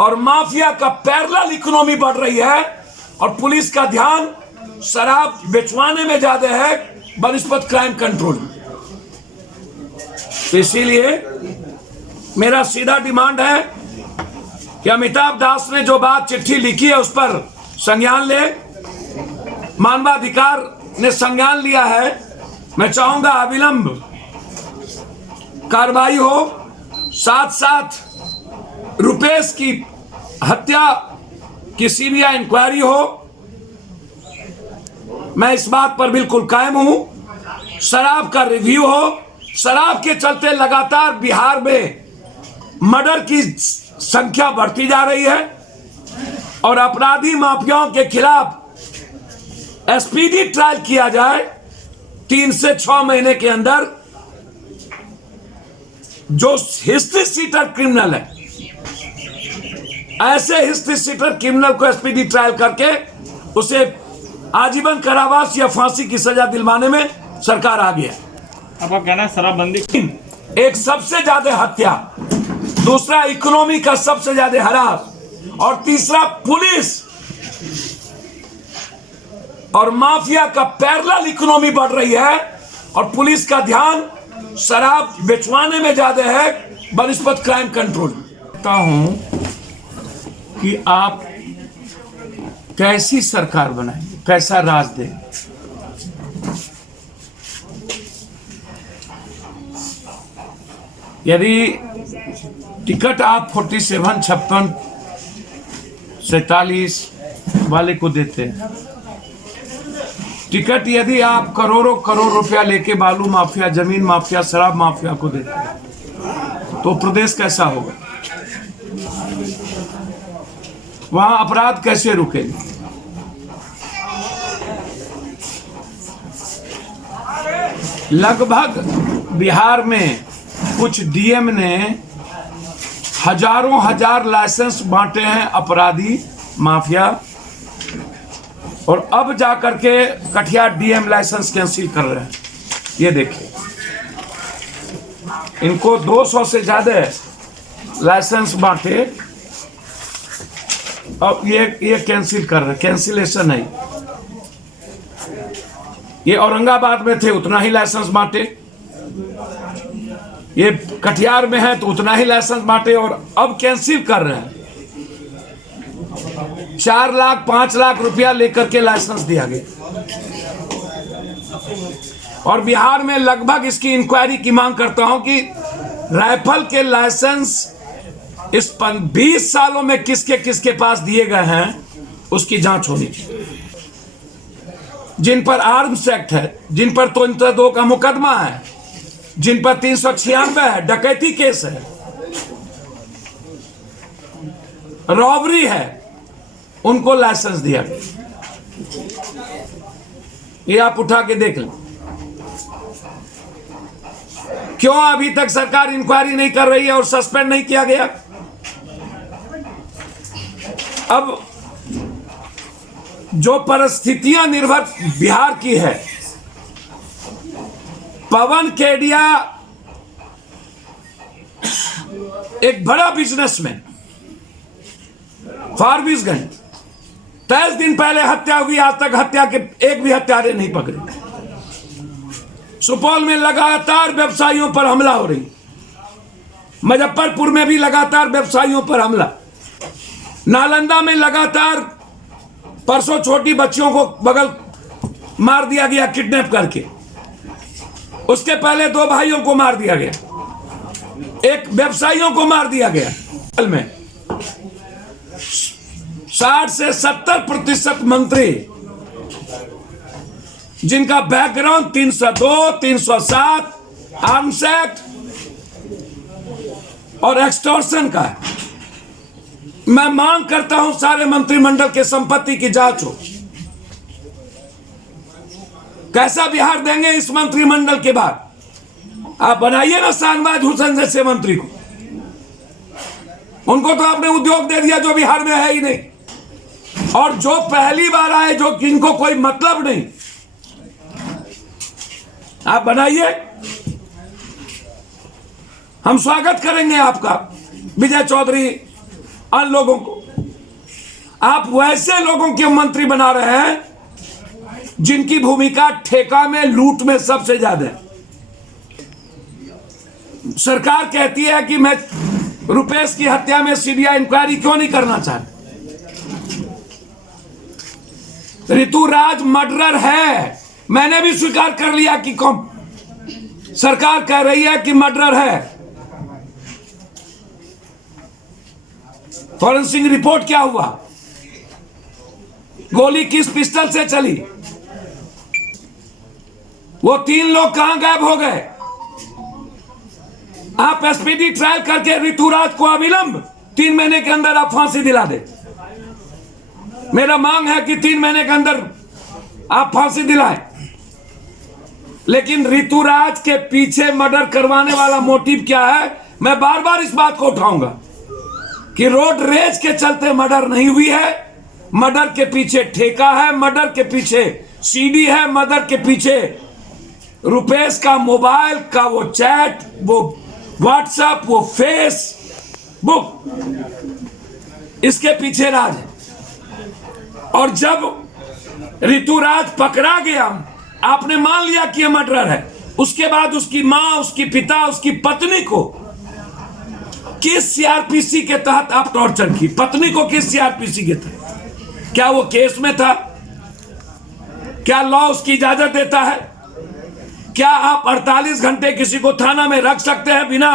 और माफिया का parallel economy बढ़ रही है और पुलिस का ध्यान शराब बेचवाने में ज्यादा है बनिस्पत क्राइम कंट्रोल। तो इसीलिए मेरा सीधा डिमांड है कि अमिताभ दास ने जो बात चिट्ठी लिखी है उस पर संज्ञान ले। मानवाधिकार ने संज्ञान लिया है। मैं चाहूंगा अविलंब कार्रवाई हो। साथ साथ रुपेश की हत्या की सीबीआई इंक्वायरी हो। मैं इस बात पर बिल्कुल कायम हूं। शराब का रिव्यू हो। शराब के चलते लगातार बिहार में मर्डर की संख्या बढ़ती जा रही है और अपराधी माफियाओं के खिलाफ एसपीडी ट्रायल किया जाए 3 से 6 महीने के अंदर। जो हिस्ट्री सीटर क्रिमिनल है, ऐसे हिस्ट्री सीटर क्रिमिनल को एसपीडी ट्रायल करके उसे आजीवन कारावास या फांसी की सजा दिलवाने में सरकार आ गया। आपका कहना है शराबबंदी एक सबसे ज्यादा हत्या, दूसरा इकोनॉमी का सबसे ज्यादा हरास और तीसरा पुलिस और माफिया का पैरेलल इकोनॉमी बढ़ रही है और पुलिस का ध्यान शराब बेचवाने में ज्यादा है बनिस्पत क्राइम कंट्रोल। कहता हूं कि आप कैसी सरकार बनाएंगे, कैसा राज देंगे। यदि टिकट आप 47, 56, 47 वाले को देते हैं, टिकट यदि आप करोड़ों करोड़ रुपया लेके बालू माफिया, जमीन माफिया, शराब माफिया को देते हैं, तो प्रदेश कैसा होगा? वहां अपराध कैसे रुकेंगे? लगभग बिहार में कुछ डीएम ने हजारों हजार लाइसेंस बांटे हैं अपराधी माफिया, और अब जाकर के कटिहार डीएम लाइसेंस कैंसिल कर रहे हैं। ये देखिए, इनको 200 से ज्यादा लाइसेंस बांटे अब ये कैंसिल कर रहे हैं। कैंसिलेशन है। ये औरंगाबाद में थे, उतना ही लाइसेंस बांटे। ये कटिहार में है तो उतना ही लाइसेंस बांटे और अब कैंसिल कर रहे हैं। 4 लाख 5 लाख रुपया लेकर के लाइसेंस दिया गया और बिहार में लगभग इसकी इंक्वायरी की मांग करता हूं कि राइफल के लाइसेंस इस 20 सालों में किसके किसके पास दिए गए हैं उसकी जांच होनी चाहिए। जिन पर आर्म्स एक्ट है, जिन पर 302 का मुकदमा है, जिन पर 396 है, डकैती केस है, रॉबरी है, उनको लाइसेंस दिया गया। ये आप उठा के देख लें। क्यों अभी तक सरकार इंक्वायरी नहीं कर रही है और सस्पेंड नहीं किया गया? अब जो परिस्थितियां निर्भर बिहार की है, पवन केडिया एक बड़ा बिजनेसमैन, फारबिसगंज, 23 दिन पहले हत्या हुई, आज तक हत्या के एक भी हत्यारे नहीं पकड़े। सुपौल में लगातार व्यवसायियों पर हमला हो रही, मुजफ्फरपुर में भी लगातार व्यवसायियों पर हमला, नालंदा में लगातार, परसों छोटी बच्चियों को बगल मार दिया गया किडनैप करके, उसके पहले 2 भाइयों को मार दिया गया, एक व्यवसायियों को मार दिया गया। में 60 से 70% मंत्री जिनका बैकग्राउंड 302, 307 आर्म्स एक्ट और एक्सटॉर्शन का है। मैं मांग करता हूं सारे मंत्रिमंडल के संपत्ति की जांच हो। कैसा बिहार देंगे इस मंत्रिमंडल के बाद? आप बनाइए ना शाहनवाज हुसैन जैसे मंत्री को। उनको तो आपने उद्योग दे दिया जो बिहार में है ही नहीं, और जो पहली बार आए, जो जिनको कोई मतलब नहीं, आप बनाइए। हम स्वागत करेंगे आपका। विजय चौधरी अन्य लोगों को। आप वैसे लोगों के मंत्री बना रहे हैं जिनकी भूमिका ठेका में, लूट में सबसे ज्यादा है। सरकार कहती है कि मैं रुपेश की हत्या में सीबीआई इंक्वायरी क्यों नहीं करना चाहती। ऋतुराज मर्डरर है, मैंने भी स्वीकार कर लिया कि कौन, सरकार कह रही है कि मर्डरर है। फॉरेंसिक रिपोर्ट क्या हुआ, गोली किस पिस्टल से चली, वो 3 लोग कहां गायब हो गए। आप एसपीडी ट्रायल करके ऋतुराज को अविलंब 3 महीने के अंदर आप फांसी दिला दे। मेरा मांग है कि 3 महीने के अंदर आप फांसी दिलाएं। लेकिन ऋतुराज के पीछे मर्डर करवाने वाला मोटिव क्या है, मैं बार बार इस बात को उठाऊंगा कि रोड रेज के चलते मर्डर नहीं हुई है। मर्डर के पीछे ठेका है, मर्डर के पीछे सीडी है, मर्डर के पीछे रुपेश का मोबाइल का वो चैट, वो व्हाट्सएप, वो फेसबुक, इसके पीछे राज है। और जब ऋतुराज पकड़ा गया, आपने मान लिया कि यह मर्डरर है, उसके बाद उसकी मां, उसकी पिता, उसकी पत्नी को किस सीआरपीसी के तहत आप टॉर्चर की, पत्नी को किस सीआरपीसी के तहत, क्या वो केस में था, क्या लॉ उसकी इजाजत देता है, क्या आप 48 घंटे किसी को थाना में रख सकते हैं बिना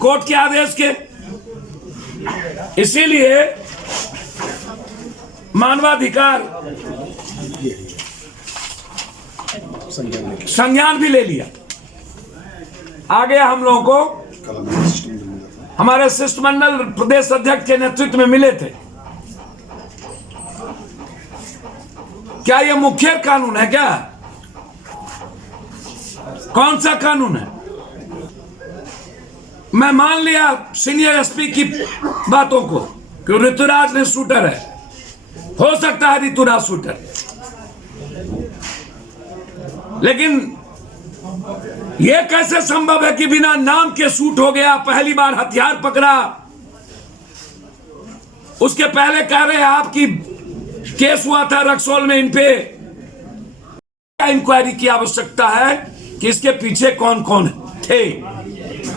कोर्ट के आदेश के। इसीलिए मानवाधिकार संज्ञान भी ले लिया। आगे हम लोगों को हमारे शिष्टमंडल प्रदेश अध्यक्ष के नेतृत्व में मिले थे। क्या यह मुखर कानून है क्या, कौन सा कानून है। मैं मान लिया सीनियर एसपी की बातों को कि ऋतुराज ने शूटर है, हो सकता है ऋतुराज शूटर, लेकिन यह कैसे संभव है कि बिना नाम के शूट हो गया, पहली बार हथियार पकड़ा, उसके पहले कह रहे हैं आपकी केस हुआ था रक्सौल में, इन पे इंक्वायरी की आवश्यकता है कि इसके पीछे कौन कौन थे,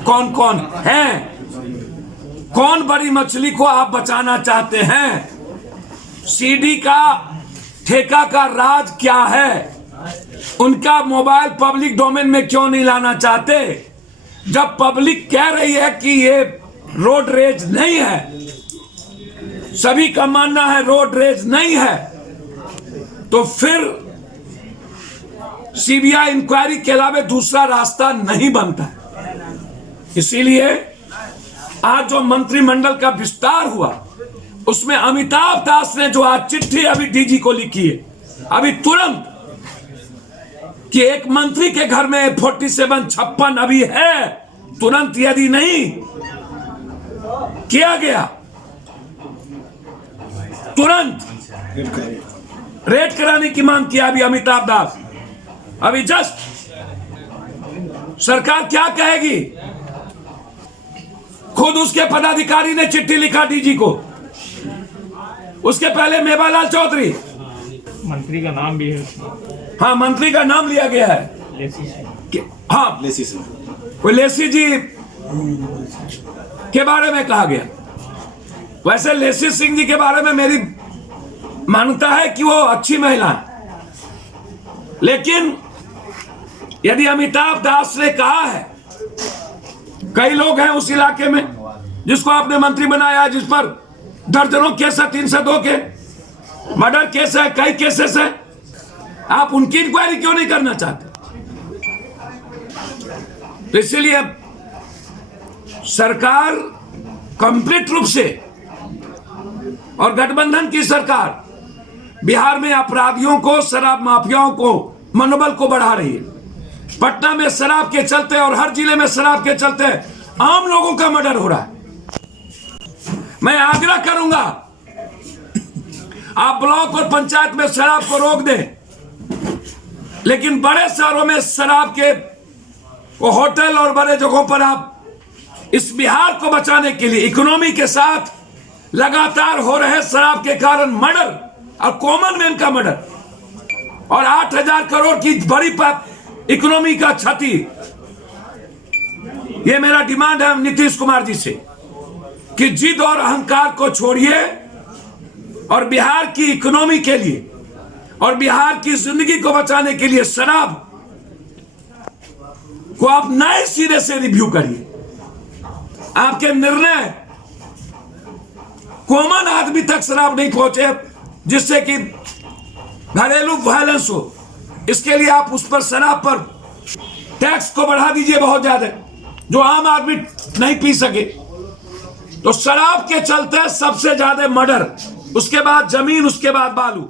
कौन कौन हैं, कौन बड़ी मछली को आप बचाना चाहते हैं, सीडी का ठेका का राज क्या है, उनका मोबाइल पब्लिक डोमेन में क्यों नहीं लाना चाहते। जब पब्लिक कह रही है कि ये रोड रेज नहीं है, सभी का मानना है रोड रेज नहीं है, तो फिर सीबीआई इंक्वायरी के अलावा दूसरा रास्ता नहीं बनता है। इसीलिए आज जो मंत्रिमंडल का विस्तार हुआ, उसमें अमिताभ दास ने जो आज चिट्ठी अभी डीजी को लिखी है, अभी तुरंत, कि एक मंत्री के घर में 4756 अभी है, तुरंत यदि नहीं किया गया, तुरंत रेड कराने की मांग किया अभी अमिताभ दास। अभी जस्ट सरकार क्या कहेगी, खुद उसके पदाधिकारी ने चिट्ठी लिखा डीजी को, उसके पहले मेवालाल चौधरी, मंत्री का नाम भी है, हाँ मंत्री का नाम लिया गया है, हाँ कोई लेसी जी के बारे में कहा गया। वैसे लेसी सिंह जी के बारे में मेरी मान्यता है कि वो अच्छी महिला है, लेकिन यदि अमिताभ दास ने कहा है, कई लोग हैं उस इलाके में जिसको आपने मंत्री बनाया, जिस पर दर्जनों केस है, 302 के मर्डर केस है, कई केसेस है, आप उनकी इंक्वायरी क्यों नहीं करना चाहते। तो इसलिए सरकार कंप्लीट रूप से, और गठबंधन की सरकार बिहार में अपराधियों को, शराब माफियाओं को मनोबल को बढ़ा रही है। पटना में शराब के चलते और हर जिले में शराब के चलते आम लोगों का मर्डर हो रहा है। मैं आग्रह करूंगा आप ब्लॉक और पंचायत में शराब को रोक दें, लेकिन बड़े शहरों में शराब के होटल और बड़े जगहों पर आप इस बिहार को बचाने के लिए, इकोनॉमी के साथ लगातार हो रहे शराब के कारण मर्डर और कॉमन मैन का मर्डर और 8,000 करोड़ की बड़ी इकोनॉमी का क्षति। ये मेरा डिमांड है नीतीश कुमार जी से कि जिद और अहंकार को छोड़िए और बिहार की इकोनॉमी के लिए और बिहार की जिंदगी को बचाने के लिए शराब को आप नए सिरे से रिव्यू करिए। आपके निर्णय कॉमन आदमी तक शराब नहीं पहुंचे जिससे कि घरेलू वायलेंस हो, इसके लिए आप उस पर शराब पर टैक्स को बढ़ा दीजिए बहुत ज्यादा, जो आम आदमी नहीं पी सके। तो शराब के चलते सबसे ज्यादा मर्डर, उसके बाद जमीन, उसके बाद बालू।